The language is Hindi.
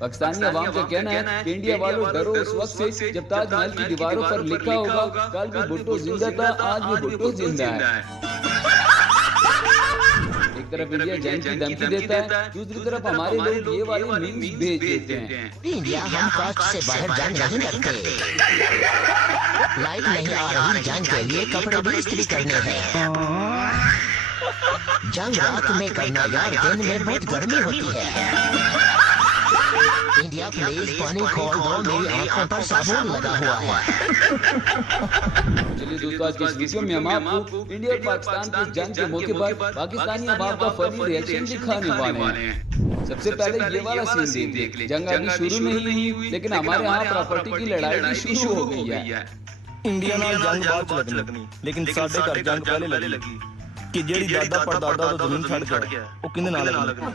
पाकिस्तानी अवाम का कहना है कि इंडिया वालों डरो उस वक्त से जब ताजमहल की दीवारों पर लिखा होगा कल भी भुट्टो जिंदा था, आज भी भुट्टो जिंदा है। एक तरफ इंडिया जंग की धमकी देता है, दूसरी तरफ हमारे लोग ये वाले मीम्स भेज देते हैं। इंडिया हम कास्ट से बाहर जंग नहीं करते, लाइट नहीं आ रही जंग के लिए कपड़े भी इस्त्री करने हैं। जंग रात में करना यार, दिन में बहुत गर्मी होती है। इंडिया प्लीज पानी खोल दो, मेरी आंखों पर साबुन लगा हुआ है। चलिए दोस्तों, आज के इस वीडियो में हम आपको इंडिया और पाकिस्तान की जंग के मौके पर पाकिस्तानी अवाम का फनी रिएक्शन दिखाने वाले हैं। सबसे पहले ये वाला सीन देख लें। जंग अभी शुरू नहीं हुई लेकिन हमारे यहाँ प्रॉपर्टी की लड़ाई भी शुरू हो गई है। इंडिया नाल जंग बाद लगनी, लेकिन साडे घर जंग पहले लगी कि जेड़ी दादा परदादा तो जमीन छड़ गया, वो किंदे नाल लगनी।